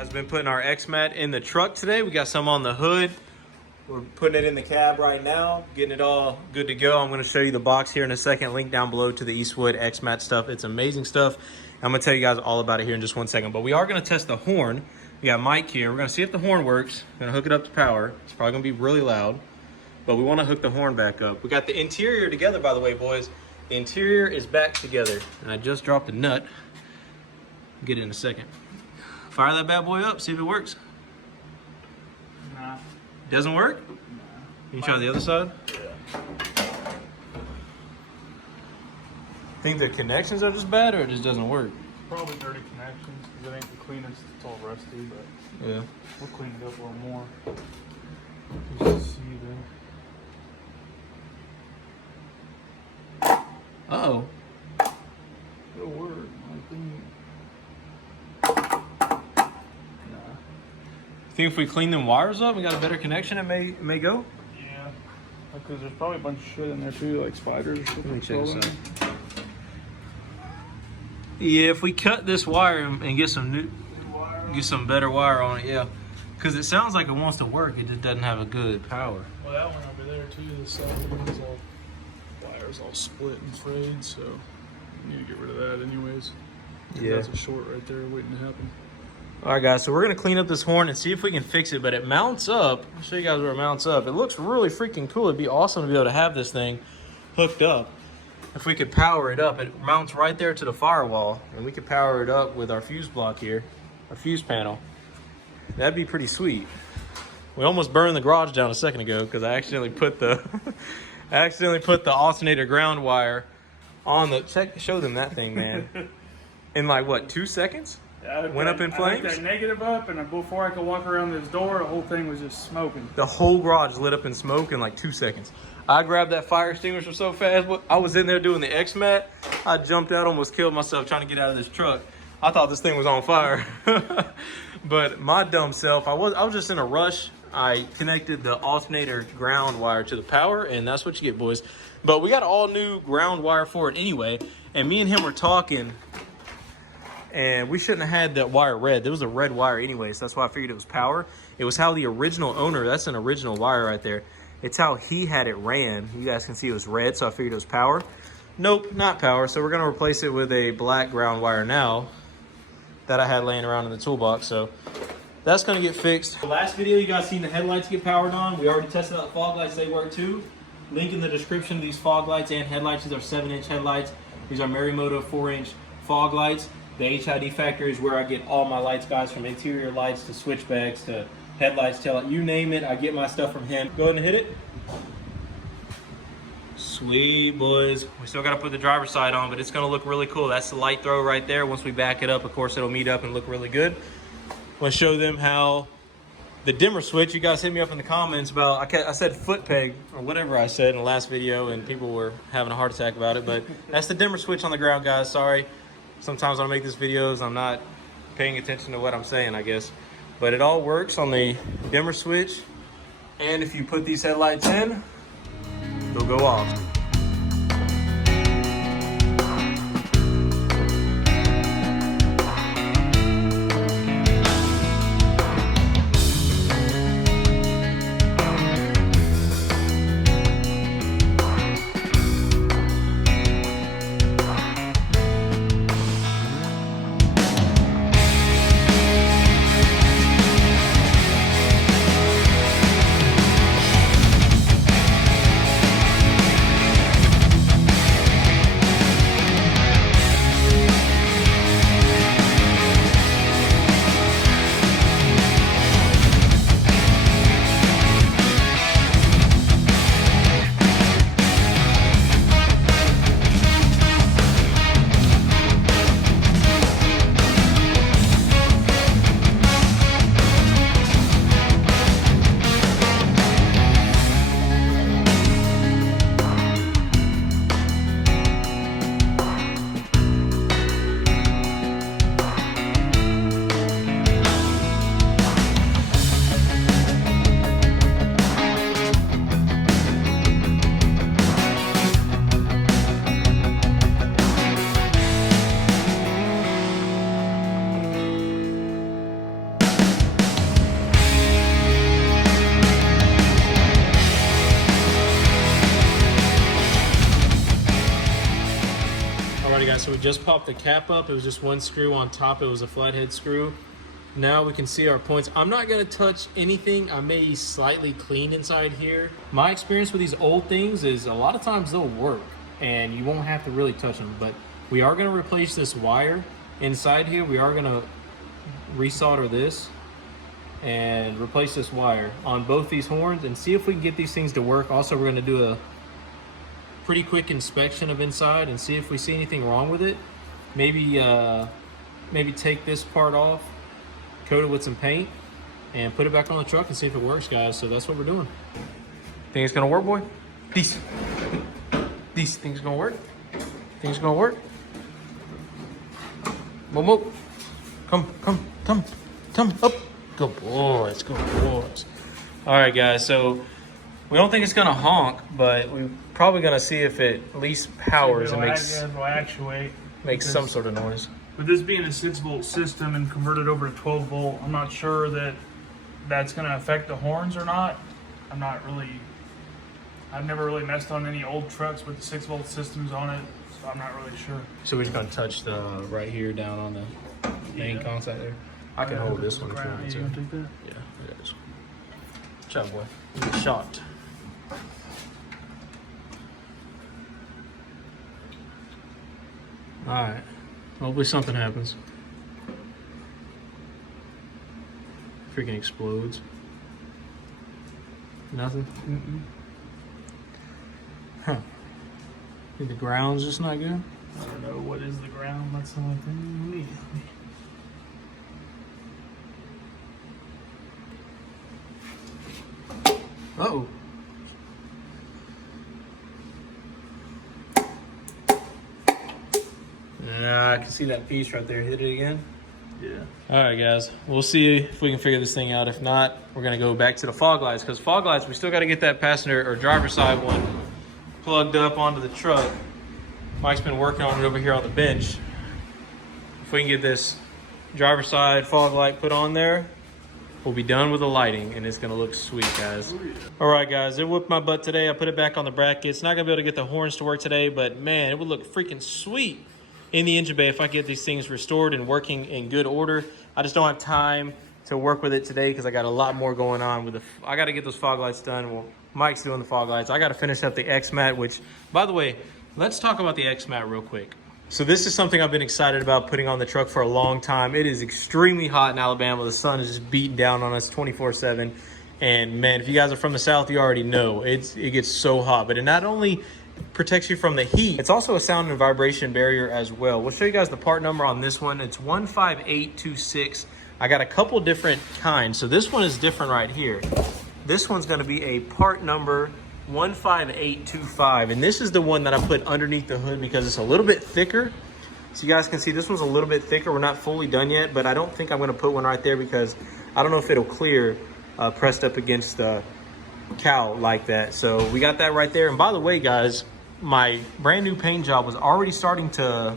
Guys, been putting our X-Mat in the truck today. We got some on the hood. We're putting it in the cab right now, getting it all good to go. I'm going to show you the box here in a second. Link down below to the Eastwood X-Mat stuff. It's amazing stuff. I'm going to tell you guys all about it here in just 1 second. But we are going to test the horn. We got Mike here. We're going to see if the horn works. We're going to hook it up to power. It's probably going to be really loud, but we want to hook the horn back up. We got the interior together, by the way, boys. The interior is back together, and I just dropped a nut. I'll get it in a second. Fire that bad boy up, see if it works. Nah. Doesn't work? Nah. You try the other side? Yeah. Think the connections are just bad, or it just doesn't work? Probably dirty connections, because it ain't the cleanest. It's all rusty, but yeah, we'll clean it up a little more. You can see there. Uh-oh. It'll work, I think. Think if we clean them wires up, we got a better connection, it may go? Yeah, because there's probably a bunch of shit in there too, like spiders or something. Let me check this out. Yeah, if we cut this wire and get some better wire on it, yeah. Because it sounds like it wants to work, it just doesn't have a good power. Well, that one over there too, the side one's all wires all split and frayed, so we need to get rid of that anyways. Yeah. That's a short right there waiting to happen. All right, guys, so we're going to clean up this horn and see if we can fix it, but it mounts up. I'll show you guys where it mounts up. It looks really freaking cool. It'd be awesome to be able to have this thing hooked up. If we could power it up, it mounts right there to the firewall, and we could power it up with our fuse block here, our fuse panel. That'd be pretty sweet. We almost burned the garage down a second ago because I accidentally put the alternator ground wire on the, show them that thing, man. In like, what, 2 seconds? Yeah, Went up in flames? I hooked that negative up, and before I could walk around this door, the whole thing was just smoking. The whole garage lit up in smoke in like 2 seconds. I grabbed that fire extinguisher so fast. I was in there doing the X-Mat. I jumped out, almost killed myself trying to get out of this truck. I thought this thing was on fire. But my dumb self, I was just in a rush. I connected the alternator ground wire to the power, and that's what you get, boys. But we got all new ground wire for it anyway. And me and him were talking, and we shouldn't have had that wire red. There was a red wire anyway, so that's why I figured it was power. It was how the original owner, that's an original wire right there. It's how he had it ran. You guys can see it was red, so I figured it was power. Nope, not power. So we're gonna replace it with a black ground wire now that I had laying around in the toolbox. So that's gonna get fixed. The last video, you guys seen the headlights get powered on. We already tested out the fog lights, they work too. Link in the description of these fog lights and headlights. These are 7-inch headlights. These are Marimoto 4-inch fog lights. The HID factory is where I get all my lights, guys, from interior lights to switchbacks to headlights, tail, you name it, I get my stuff from him. Go ahead and hit it. Sweet, boys. We still got to put the driver's side on, but it's going to look really cool. That's the light throw right there. Once we back it up, of course, it'll meet up and look really good. I want to show them how the dimmer switch, you guys hit me up in the comments about, I said foot peg or whatever I said in the last video, and people were having a heart attack about it, but that's the dimmer switch on the ground, guys. Sorry. Sometimes when I make these videos, I'm not paying attention to what I'm saying, I guess. But it all works on the dimmer switch. And if you put these headlights in, they'll go off. just popped the cap up. It was just one screw on top. It was a flathead screw. Now we can see our points. I'm not gonna touch anything. I may slightly clean inside here. My experience with these old things is a lot of times they'll work and you won't have to really touch them, but we are gonna replace this wire inside here. We are gonna resolder this and replace this wire on both these horns and see if we can get these things to work. Also, we're gonna do a pretty quick inspection of inside and see if we see anything wrong with it. Maybe take this part off, coat it with some paint, and put it back on the truck and see if it works, guys. So that's what we're doing. Think it's gonna work, boy? These things gonna work? Things gonna work? Momo, come up. Good boys, good boys. All right, guys, so we don't think it's gonna honk, but we're probably gonna see if it at least powers and makes some sort of noise. With this being a 6-volt system and converted over to 12-volt, I'm not sure that that's gonna affect the horns or not. I've never really messed on any old trucks with the 6-volt systems on it, so I'm not really sure. So we're just gonna touch the right here down on the main contact there. I can hold this one if you want me to. You want to take that? Yeah, I got this one. Good job, boy. Good shot. All right. Hopefully something happens. Freaking explodes. Nothing? Huh. Think the ground's just not good? I don't know what is the ground. That's the only thing we need. Uh-oh. I can see that piece right there. Hit it again. Yeah. All right, guys. We'll see if we can figure this thing out. If not, we're going to go back to the fog lights, because fog lights, we still got to get that passenger or driver side one plugged up onto the truck. Mike's been working on it over here on the bench. If we can get this driver side fog light put on there, we'll be done with the lighting, and it's gonna look sweet, guys. All right, guys, it whooped my butt today. I put it back on the brackets. Not gonna be able to get the horns to work today, but man, it would look freaking sweet in the engine bay if I get these things restored and working in good order. I just don't have time to work with it today because I got a lot more going on with I got to get those fog lights done. Well, Mike's doing the fog lights. I got to finish up the X-Mat, which, by the way, let's talk about the X-Mat real quick. So this is something I've been excited about putting on the truck for a long time. It is extremely hot in Alabama. The sun is just beating down on us 24/7. And man, if you guys are from the South, you already know it gets so hot. But it not only protects you from the heat, it's also a sound and vibration barrier as well. We'll show you guys the part number on this one. It's 15826. I got a couple different kinds. So this one is different right here. This one's gonna be a part number 15825, and this is the one that I put underneath the hood because it's a little bit thicker. So you guys can see this one's a little bit thicker. We're not fully done yet, but I don't think I'm gonna put one right there because I don't know if it'll clear pressed up against the cowl like that. So we got that right there. And by the way, guys, my brand new paint job was already starting to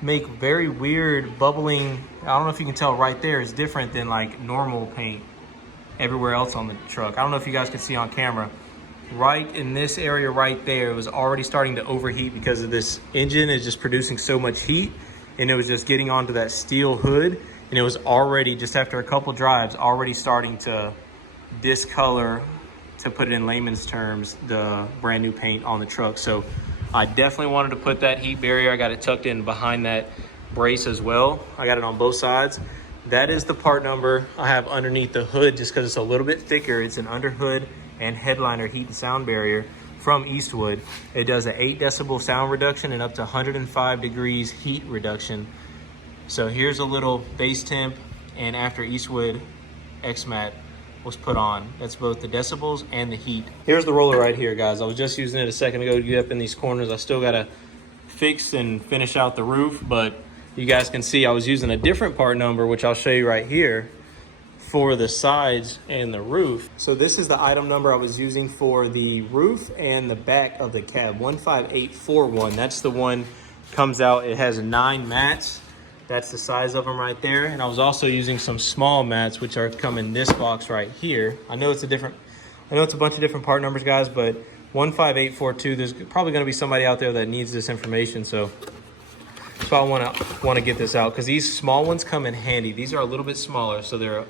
make very weird bubbling. I don't know if you can tell right there. It's different than like normal paint everywhere else on the truck. I don't know if you guys can see on camera. Right in this area right there, it was already starting to overheat because of this engine is just producing so much heat, and it was just getting onto that steel hood, and it was already, just after a couple drives, already starting to discolor, to put it in layman's terms, the brand new paint on the truck. So I definitely wanted to put that heat barrier. I got it tucked in behind that brace as well. I got it on both sides. That is the part number I have underneath the hood just because it's a little bit thicker. It's an underhood and headliner heat and sound barrier from Eastwood. It does an 8 decibel sound reduction and up to 105 degrees heat reduction. So here's a little base temp, and after Eastwood X-Mat was put on, that's both the decibels and the heat. Here's the roller right here, guys. I was just using it a second ago to get up in these corners. I still gotta fix and finish out the roof, but you guys can see I was using a different part number, which I'll show you right here, for the sides and the roof. So this is the item number I was using for the roof and the back of the cab, 15841. That's the one comes out. It has 9 mats. That's the size of them right there. And I was also using some small mats, which are come in this box right here. I know it's a bunch of different part numbers, guys, but 15842, there's probably gonna be somebody out there that needs this information. So So I want to get this out because these small ones come in handy. These are a little bit smaller, so they're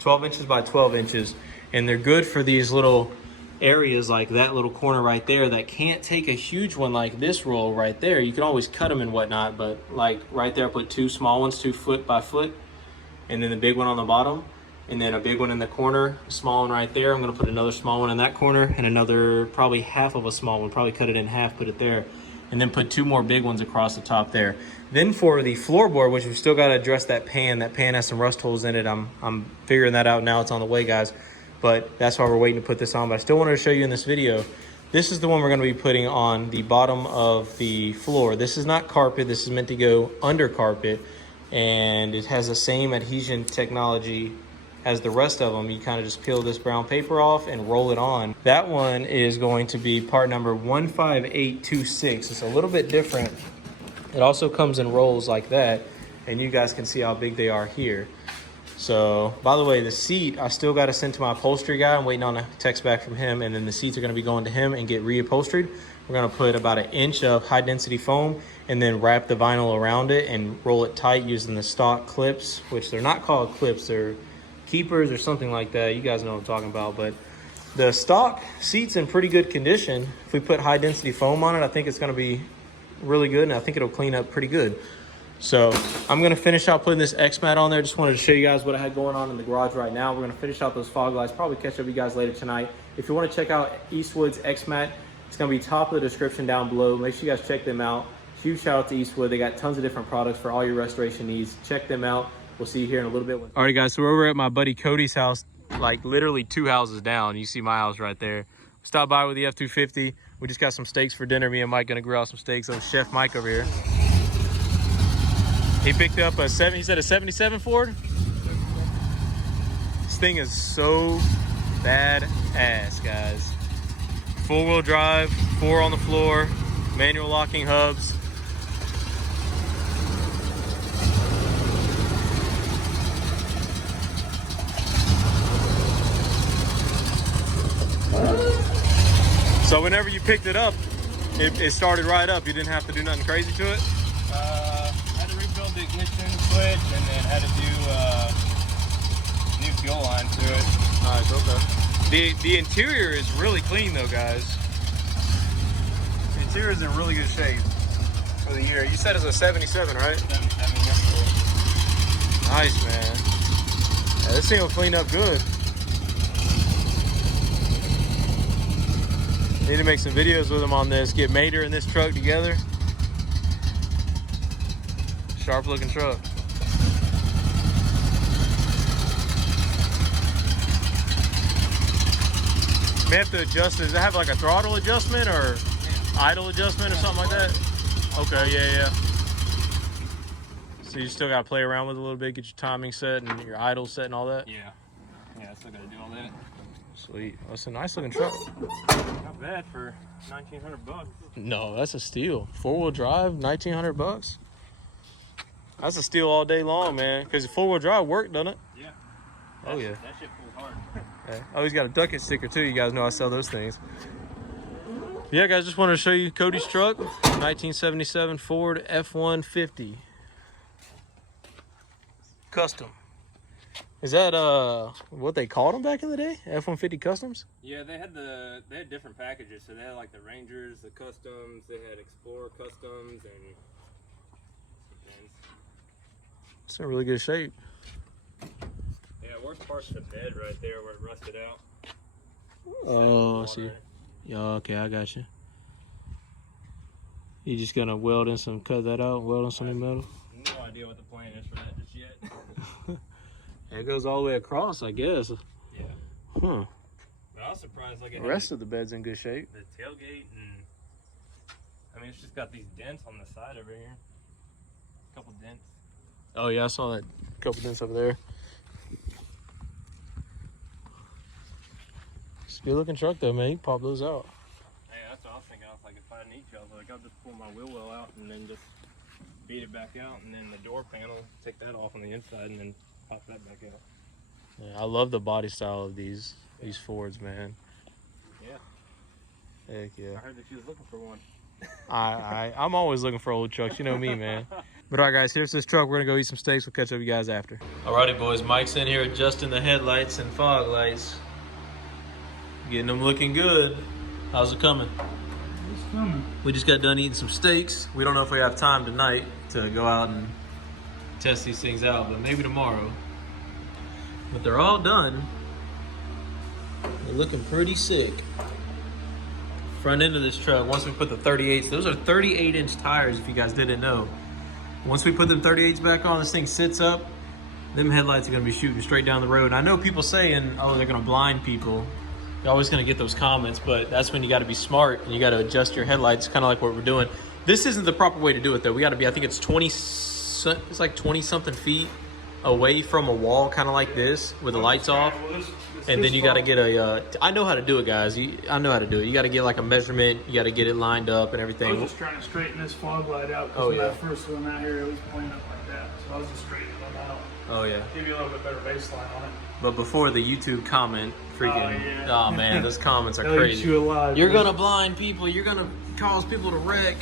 12 inches by 12 inches, and they're good for these little areas like that little corner right there that can't take a huge one like this roll right there. You can always cut them and whatnot, but like right there, I put two small ones, 2 foot by foot, and then the big one on the bottom, and then a big one in the corner, a small one right there. I'm gonna put another small one in that corner, and another probably half of a small one, probably cut it in half, put it there, and then put 2 more big ones across the top there. Then for the floorboard, which we still got to address that pan has some rust holes in it. I'm figuring that out now. It's on the way, guys, but that's why we're waiting to put this on. But I still wanted to show you in this video, this is the one we're going to be putting on the bottom of the floor. This is not carpet. This is meant to go under carpet, and it has the same adhesion technology as the rest of them. You kind of just peel this brown paper off and roll it on. That one is going to be part number 15826. It's a little bit different. It also comes in rolls like that, and you guys can see how big they are here. So, by the way, the seat, I still got to send to my upholstery guy. I'm waiting on a text back from him, and then the seats are going to be going to him and get reupholstered. We're going to put about 1 inch of high-density foam and then wrap the vinyl around it and roll it tight using the stock clips, which they're not called clips. They're keepers or something like that. You guys know what I'm talking about. But the stock seat's in pretty good condition. If we put high-density foam on it, I think it's going to be really good, and I think it'll clean up pretty good. So I'm gonna finish out putting this X-mat on there. Just wanted to show you guys what I had going on in the garage right now. We're gonna finish out those fog lights, probably catch up with you guys later tonight. If you want to check out Eastwood's X-mat, it's gonna be top of the description down below. Make sure you guys check them out. Huge shout out to Eastwood. They got tons of different products for all your restoration needs. Check them out. We'll see you here in a little bit. All right, guys, so we're over at my buddy Cody's house, like literally 2 houses down. You see my house right there. Stopped by with the F-250. We just got some steaks for dinner. Me and Mike gonna grill out some steaks. So Chef Mike over here. He picked up a he said a 77 Ford. This thing is so badass, guys. 4-wheel drive, 4 on the floor, manual locking hubs. So whenever you picked it up, it started right up. You didn't have to do nothing crazy to it? Had to rebuild the ignition switch and then had to do new fuel line to it. Nice, okay. The interior is really clean though, guys. The interior is in really good shape for the year. You said it's a 77, right? 77, yes. Nice, man. Yeah, this thing will clean up good. Need to make some videos with him on this. Get MATER and this truck together. Sharp looking truck. May have to adjust it. Does it have like a throttle adjustment or idle adjustment or something like that? Okay, yeah. So you still got to play around with it a little bit, get your timing set and your idle set and all that? Yeah, I still got to do all that. Sweet. That's a nice looking truck. Not bad for 1,900 bucks. No, that's a steal. 4-wheel drive, 1,900 bucks. That's a steal all day long, man. Because 4-wheel drive work, doesn't it? Yeah. Oh yeah. That shit pulls hard. Yeah. Oh, he's got a ducket sticker too. You guys know I sell those things. Yeah, guys, just wanted to show you Cody's truck, 1977 Ford F-150, custom. Is that what they called them back in the day? F-150 customs? Yeah, they had different packages. So they had like the Rangers, the customs, they had Explorer customs, and it's in really good shape. yeah, worst part's the bed right there where it rusted out. Oh, I see. Yeah, okay, I got you. You just gonna weld in some, cut that out, weld in some new metal? No idea what the plan is for that just yet. It goes all the way across, I guess. Yeah. Huh. But I was surprised, like, The rest of the bed's in good shape. the tailgate, and I mean, it's just got these dents on the side over here. A couple dents. Oh yeah, I saw that couple dents over there. It's a good looking truck though, man. You can pop those out. Hey, that's what I was thinking. I was like, if I need to, I was like, I'll just pull my wheel well out and then just beat it back out, and then the door panel, take that off on the inside, and then pop that back out. Yeah, I love the body style of these Fords, man. Yeah. Heck I yeah. heard that she was looking for one. I'm always looking for old trucks. You know me, man. But all right, guys, here's this truck. We're gonna go eat some steaks. We'll catch up with you guys after. Alrighty, boys. Mike's in here adjusting the headlights and fog lights. Getting them looking good. How's it coming? It's coming. We just got done eating some steaks. We don't know if we have time tonight to go out and test these things out, but maybe tomorrow. But they're all done. They're looking pretty sick. Front end of this truck, once we put the 38s, those are 38-inch tires if you guys didn't know. Once we put them 38s back on, this thing sits up, them headlights are gonna be shooting straight down the road. And I know people saying, oh, they're gonna blind people. You're always gonna get those comments, but that's when you gotta be smart and you gotta adjust your headlights, kind of like what we're doing. This isn't the proper way to do it though. We gotta be, I think it's 20 something feet away from a wall, kind of like this, with the lights off. And then you got to get a, I know how to do it, guys. I know how to do it. You got to get like a measurement. You got to get it lined up and everything. I was just trying to straighten this fog light out because when that first one out here, it was pointing up like that. So I was just straightening them out. Oh, yeah. Give you a little bit better baseline on it. But before the YouTube comment, freaking, oh man, those comments are crazy. You alive, You're going to blind people. You're going to cause people to wreck.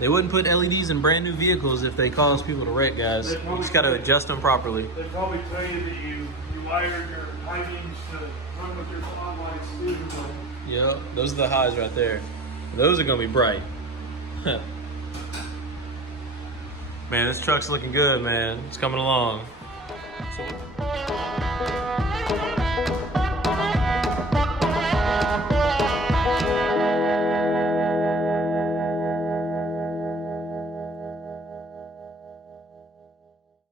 They wouldn't put LEDs in brand new vehicles if they cause people to wreck, guys. You just got to adjust them properly. They probably tell you that you wired your high beams to run with your fog lights too. Yep, those are the highs right there. Those are going to be bright. Man, this truck's looking good, man. It's coming along. So